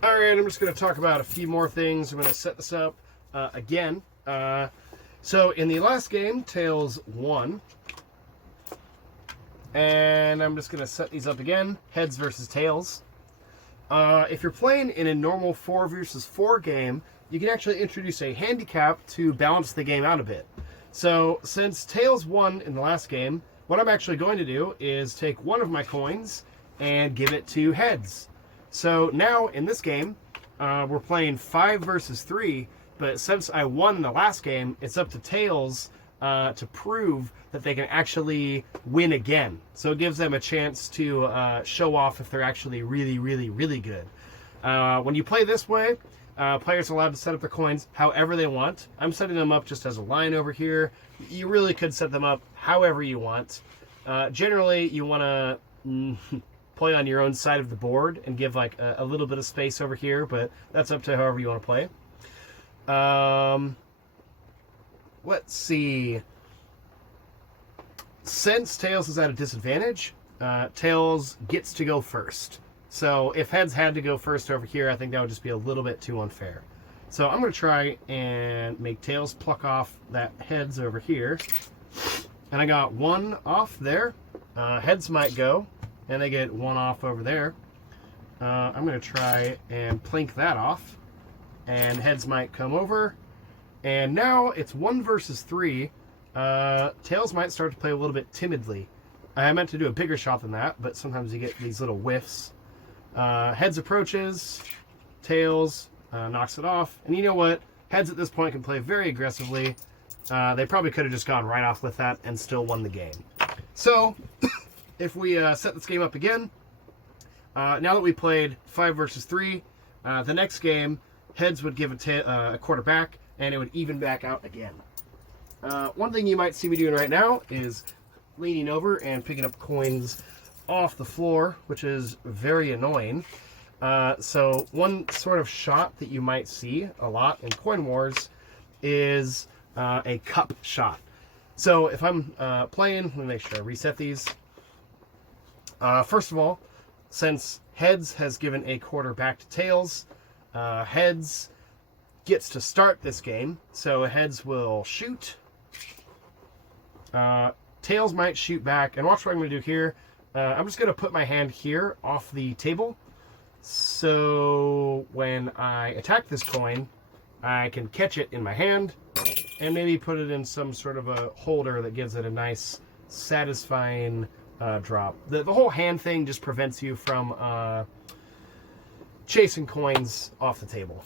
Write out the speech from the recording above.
All right, I'm just going to talk about a few more things. I'm going to set this up again. So in the last game, Tails won. And I'm just going to set these up again. Heads versus Tails. If you're playing in a normal 4 versus 4 game, you can actually introduce a handicap to balance the game out a bit. So since Tails won in the last game, what I'm actually going to do is take one of my coins and give it to Heads. So now in this game, we're playing 5 versus 3, but since I won in the last game, it's up to Tails to prove that they can actually win again. So it gives them a chance to show off if they're actually really, really, really good. When you play this way, players are allowed to set up their coins however they want. I'm setting them up just as a line over here. You really could set them up however you want. Generally, you want to play on your own side of the board and give like a little bit of space over here, but that's up to however you want to play. Let's see. Since Tails is at a disadvantage, Tails gets to go first. So if Heads had to go first over here, I think that would just be a little bit too unfair. So I'm going to try and make Tails pluck off that Heads over here. And I got 1 off there. Heads might go, and they get 1 off over there. I'm going to try and plink that off. And Heads might come over. And now it's 1 versus 3. Tails might start to play a little bit timidly. I meant to do a bigger shot than that, but sometimes you get these little whiffs. Heads approaches. Tails knocks it off. And you know what? Heads at this point can play very aggressively. They probably could have just gone right off with that and still won the game. So, if we set this game up again, now that we played 5 versus 3, the next game, Heads would give a quarter back, and it would even back out again. One thing you might see me doing right now is leaning over and picking up coins off the floor, which is very annoying. So one sort of shot that you might see a lot in Coin Wars is a cup shot. So if I'm playing, let me make sure I reset these. First of all, since Heads has given a quarter back to Tails, Heads gets to start this game. So Heads will shoot. Tails might shoot back. And watch what I'm going to do here. I'm just going to put my hand here off the table. So when I attack this coin, I can catch it in my hand and maybe put it in some sort of a holder that gives it a nice, satisfying drop. The whole hand thing just prevents you from chasing coins off the table.